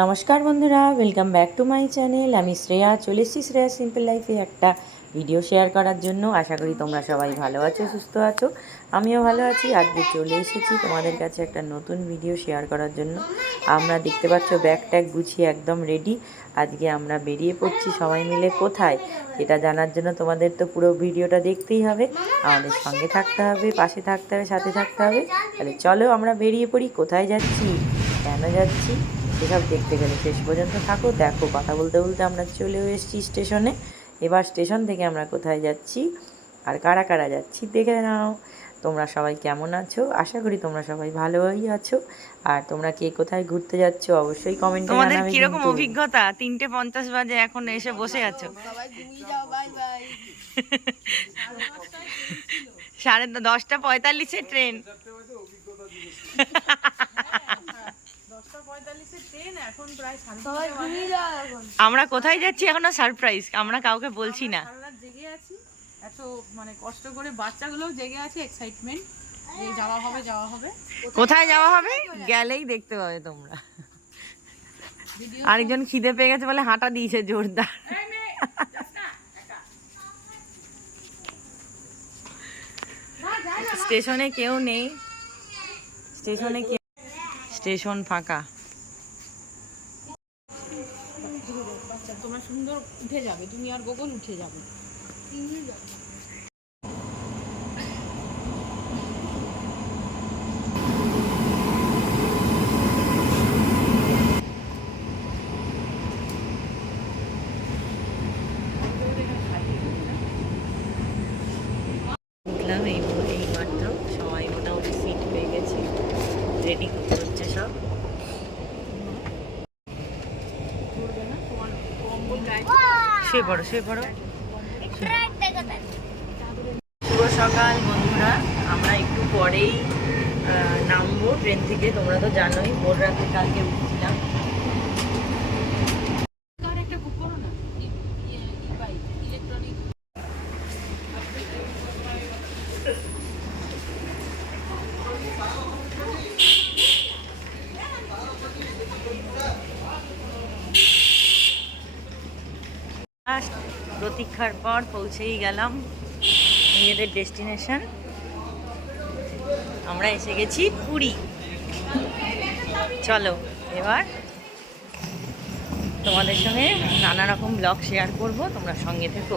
নমস্কার বন্ধুরা, welcome back to my channel. আমি শ্রেয়া, চলে এসেছি শ্রেয়া সিম্পল লাইফে একটা ভিডিও শেয়ার করার জন্য। আশা করি তোমরা সবাই ভালো আছো, সুস্থ আছো। আমিও ভালো আছি। আজকে চলে এসেছি তোমাদের কাছে একটা নতুন ভিডিও শেয়ার করার জন্য। আমরা দেখতে পাচ্ছ ব্যাগ ট্যাগ গুছিয়ে একদম রেডি। আজকে আমরা বেরিয়ে পড়ছি সবাই মিলে। কোথায় সেটা জানার জন্য তোমাদের তো পুরো ভিডিওটা দেখতেই হবে, আমাদের সঙ্গে থাকতে হবে, পাশে থাকতে হবে, সাথে থাকতে হবে। তাহলে চলো আমরা বেরিয়ে পড়ি। কোথায় যাচ্ছি, কেন যাচ্ছি, সেসব দেখতে গেলে শেষ পর্যন্ত থাকো। দেখো, কথা বলতে বলতে আমরা চলেও এসেছি স্টেশনে। এবার স্টেশন থেকে আমরা কোথায় যাচ্ছি আর কারা কারা যাচ্ছি দেখে নাও। তোমরা সবাই কেমন আছো? আশা করি তোমরা সবাই ভালোই আছো। আর তোমরা কে কোথায় ঘুরতে যাচ্ছো অবশ্যই কমেন্টে তোমাদের জানাবে। কিরকম কিন্তু অভিজ্ঞতা? 3:50 বাজে, এখন এসে বসে আছো। 10:45 ট্রেন। আমরা কোথায় যাচ্ছি এখনো সারপ্রাইজ, আমরা কাউকে বলছি না। জেগে আছি, এত মানে কষ্ট করে বাচ্চাগুলো জেগে আছে, এক্সাইটমেন্ট যে যাওয়া হবে। কোথায় যাওয়া হবে গেলেই দেখতে পাবে তোমরা। আরেকজন খিদে পেয়ে গেছে বলে হাঁটা দিয়েছে জোরদার। স্টেশনে কেউ নেই, স্টেশন ফাঁকা। তোমরা সুন্দর উঠে যাবে, তুমি আর গোগল উঠে যাবে। উঠলাম এই মাত্র, সবাই মোটামুটি সিট পেয়ে গেছে, রেডি হচ্ছে সব। শুয়ে পড়ো। শুভ সকাল বন্ধুরা। আমরা একটু পরেই নামবো ট্রেন থেকে। তোমরা তো জানোই ভোর রাতে কালকে উঠছিলাম। প্রতীক্ষার পর পৌঁছেই গেলাম নিজেদের ডেস্টিনেশন। আমরা এসে গেছি পুরী। চলো এবার তোমাদের সঙ্গে নানা রকম ব্লগ শেয়ার করব, তোমরা সঙ্গে থেকো।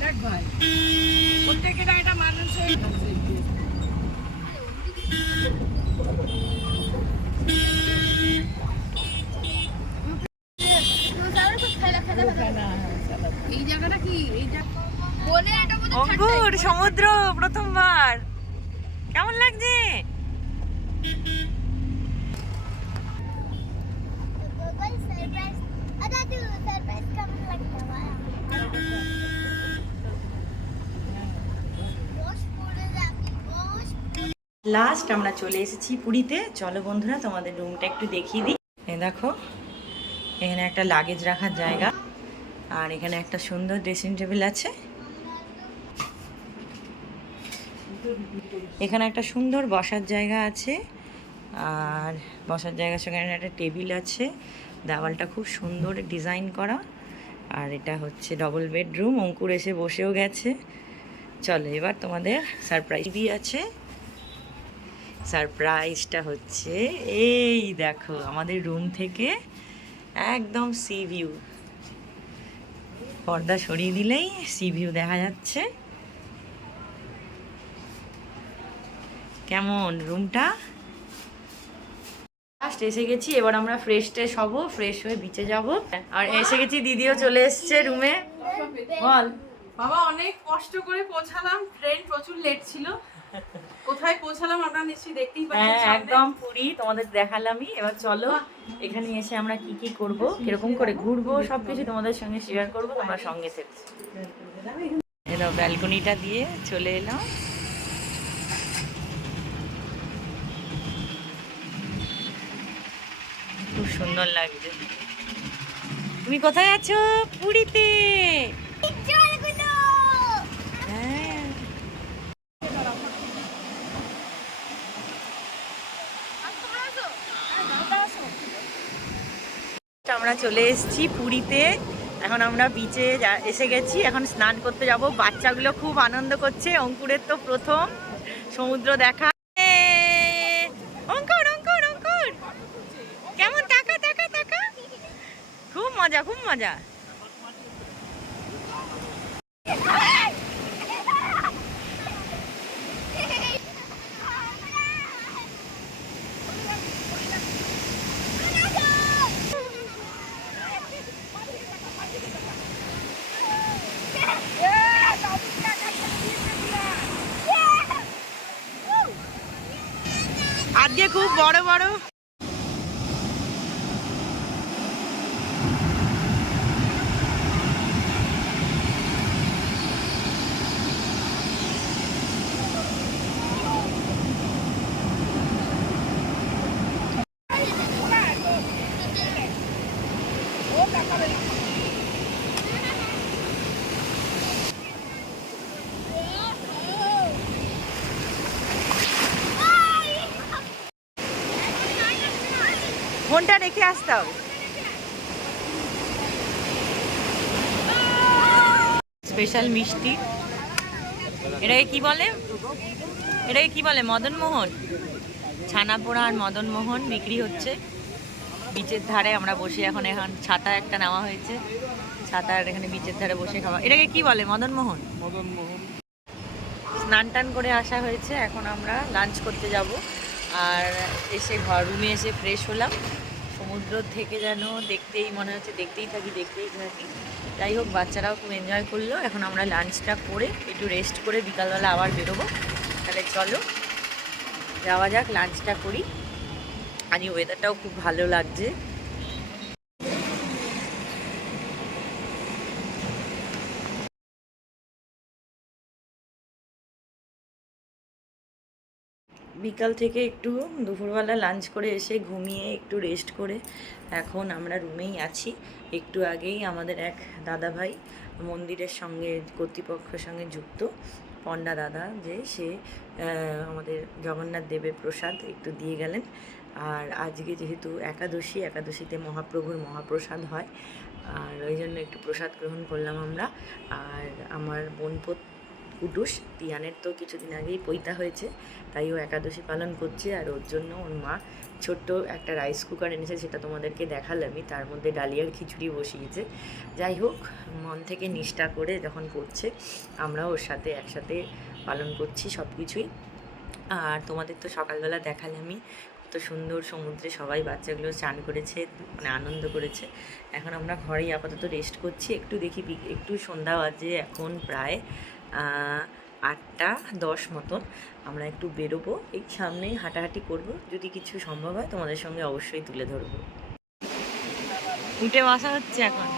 দেখ ভাই, প্রত্যেকের একটা মানুষের এই জায়গাটা কি, এই অঙ্কুর সমুদ্র প্রথমবার, কেমন লাগছে? লাস্ট আমরা চলে এসেছি পুরীতে। চলো বন্ধুরা তোমাদের রুমটা একটু দেখিয়ে দিই। এই দেখো, এখানে একটা লাগেজ রাখার জায়গা, আর এখানে একটা সুন্দর ড্রেসিং টেবিল আছে। এখানে একটা সুন্দর বসার জায়গা আছে, আর বসার জায়গার সঙ্গে একটা টেবিল আছে। দেওয়ালটা খুব সুন্দর ডিজাইন করা। আর এটা হচ্ছে ডবল বেডরুম। অঙ্কুর এসে বসেও গেছে। চলো এবার তোমাদের সারপ্রাইজ দিয়ে আছে। সারপ্রাইজটা হচ্ছে এই দেখো, আমাদের রুম থেকে একদম সি ভিউ। পর্দা সরিয়ে দিলেই সি ভিউ দেখা যাচ্ছে। কেমন রুমটা? লাস্ট এসে গেছি, এবার আমরা ফ্রেশ হব, ফ্রেশ হয়ে বিচে যাব। আর এসে গেছি, দিদিও চলে এসছে রুমে। বল বাবা, অনেক কষ্ট করে পৌঁছালাম, ট্রেন প্রচুর লেট ছিল। কোথায় পৌঁছালাম আপনারা নিশ্চয়ই দেখতেই পাচ্ছেন। হ্যাঁ, একদম পুরী তোমাদের দেখালামই। এবার চলো এখানে এসে আমরা কি কি করব, কিরকম করে ঘুরবো, সবকিছু তোমাদের সঙ্গে শেয়ার করব। তোমরা সঙ্গে থেকো। এলো ব্যালকনিটা দিয়ে চলে এলাম। খুব সুন্দর লাগছে। তুমি কোথায় আছো? পুরীতে। হ্যাঁ, আমরা চলে এসেছি পুরীতে। এখন আমরা বিচে এসে গেছি, এখন স্নান করতে যাব। বাচ্চাগুলো খুব আনন্দ করছে, অঙ্কুরের তো প্রথম সমুদ্র দেখা। অঙ্কুর অঙ্কুর অঙ্কুর কেমন, টাকা টাকা টাকা, খুব মজা খুব মজা। আজকে খুব বড় বড় ফোনটা রেখে আসতে হবে। স্পেশাল মিষ্টি, এটাকে কি বলে, এটাকে কি বলে? মদন মোহন, ছানা পোড়া আর মদন মোহন বিক্রি হচ্ছে বিচের ধারে। আমরা বসে এখন ছাতা একটা নেওয়া হয়েছে, ছাতার এখানে বিচের ধারে বসে খাওয়া। এটাকে কি বলে? মদন মোহন। মদন মোহন। স্নান টান করে আসা হয়েছে, এখন আমরা লাঞ্চ করতে যাব। আর এসে রুমে এসে ফ্রেশ হলাম। সমুদ্র থেকে যেন দেখতেই মনে হচ্ছে, দেখতেই থাকি। যাই হোক, বাচ্চারাও খুব এনজয় করলো। এখন আমরা লাঞ্চটা করে একটু রেস্ট করে বিকালবেলা আবার বেরোবো। তাহলে চলো যাওয়া যাক, লাঞ্চটা করি। আজ ওয়েদারটাও খুব ভালো লাগছে। বিকাল থেকে একটু দুপুরবেলা লাঞ্চ করে এসে ঘুমিয়ে একটু রেস্ট করে এখন আমরা রুমেই আছি। একটু আগেই আমাদের এক দাদাভাই মন্দিরের সঙ্গে, কর্তৃপক্ষের সঙ্গে যুক্ত পণ্ডা দাদা, যে সে আমাদের জগন্নাথ দেবের প্রসাদ একটু দিয়ে গেলেন। আর আজকে যেহেতু একাদশীতে মহাপ্রভুর মহাপ্রসাদ হয়, আর ওই জন্য একটু প্রসাদ গ্রহণ করলাম আমরা। আর আমার বোনপোত কুটুস তিয়ানের তো কিছুদিন আগেই পৈতা হয়েছে, তাই ও একাদশী পালন করছে। আর ওর জন্য ওর মা ছোট্ট একটা রাইস কুকার এনেছে, সেটা তোমাদেরকে দেখালামই। তার মধ্যে ডালিয়ার খিচুড়ি বসিয়েছে। যাই হোক, মন থেকে নিষ্ঠা করে যখন করছে, আমরাও ওর সাথে একসাথে পালন করছি সব কিছুই। আর তোমাদের তো সকালবেলা দেখালামই কত সুন্দর সমুদ্রে সবাই বাচ্চাগুলো স্নান করেছে, মানে আনন্দ করেছে। এখন আমরা ঘরেই আপাতত রেস্ট করছি। একটু দেখি, একটু সন্ধ্যা বাজে এখন প্রায় 8:10 মতন। আমরা একটু বেরোবো, এই সামনে হাঁটাহাঁটি করব, যদি কিছু সম্ভব হয় তোমাদের সঙ্গে অবশ্যই তুলে ধরবো। উঠে বসা হচ্ছে এখন,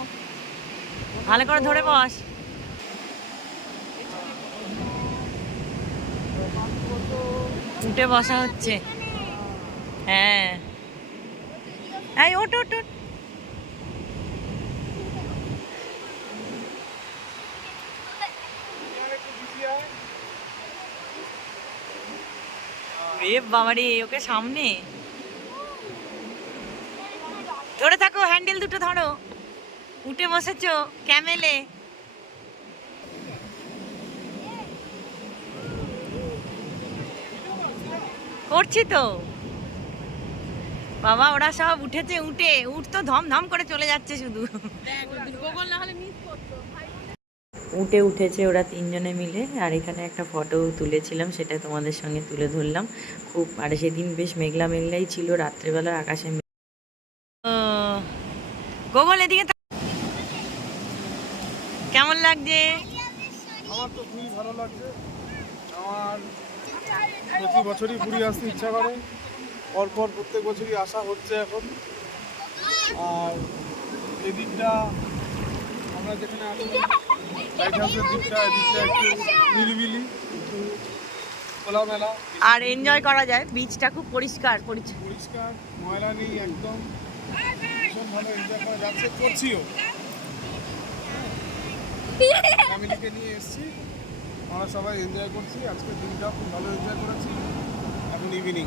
ভালো করে ধরে বস। উঠে বসা হচ্ছে, হ্যাঁ। এই ওঠ ওঠ ওঠ। রে বাবারে, ওকে সামনে ধরে থাকো, হ্যান্ডেল দুটো ধরো। উঠে বসেছো ক্যামেলে। করছি তো বাবা, ওরা সব উঠেছে। উঠ তো ধম করে চলে যাচ্ছে শুধু। উঠেছে ওরা তিনজনে মিলে। আর এখানে একটা ফটো তুলেছিলাম, সেটা তোমাদের সঙ্গে তুলে ধরলাম। খুব, আর সেদিন বেশ মেঘলাই ছিল, রাত্রেবেলা আকাশে। গোগল এদিকে কেমন লাগছে? আমার তো খুবই ভালো লাগছে। আমার প্রতি বছরই পুরী আসতে ইচ্ছা করে, পরপর প্রত্যেক বছরই আসা হচ্ছে এখন। আর এই দিকটা আমরা যেখানে আছি, লাইট হাউসের দিকটা, এদিকটা একটু নিরিবিলি, একটু খোলামেলা, আর এনজয় করা যায়। বিচটা খুব পরিষ্কার, ময়লা নেই একদম, ভীষণ ভালো এনজয় করা যাচ্ছে, করছিও। ফ্যামিলিকে নিয়ে এসেছি, আমরা সবাই এনজয় করছি। আজকের দিনটাও খুব ভালো এনজয় করেছি। এখন ইভিনিং।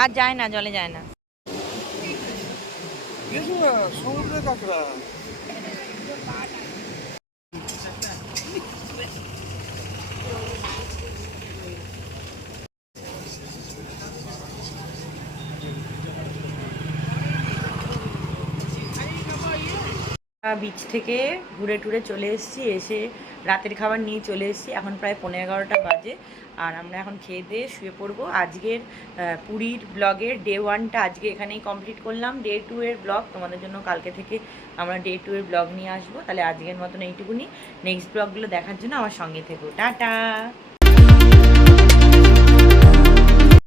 আর যায় না, জলে যায় না। দেখো না সমুদ্রে কাঁকড়া। বিচ থেকে ঘুরে টুরে চলে এসেছি, এসে রাতের খাবার নিয়ে চলে এসেছি। এখন প্রায় 11:15 বাজে, আর আমরা এখন খেয়ে দিয়ে শুয়ে পড়বো। আজকের পুরীর ব্লগের ডে 1টা আজকে এখানেই কমপ্লিট করলাম। ডে 2 এর ব্লগ তোমাদের জন্য কালকে থেকে আমরা ডে 2 এর ব্লগ নিয়ে আসবো। তাহলে আজকের মতন এইটুকুনি। নেক্সট ব্লগগুলো দেখার জন্য আমার সঙ্গে থেকো। টাটা।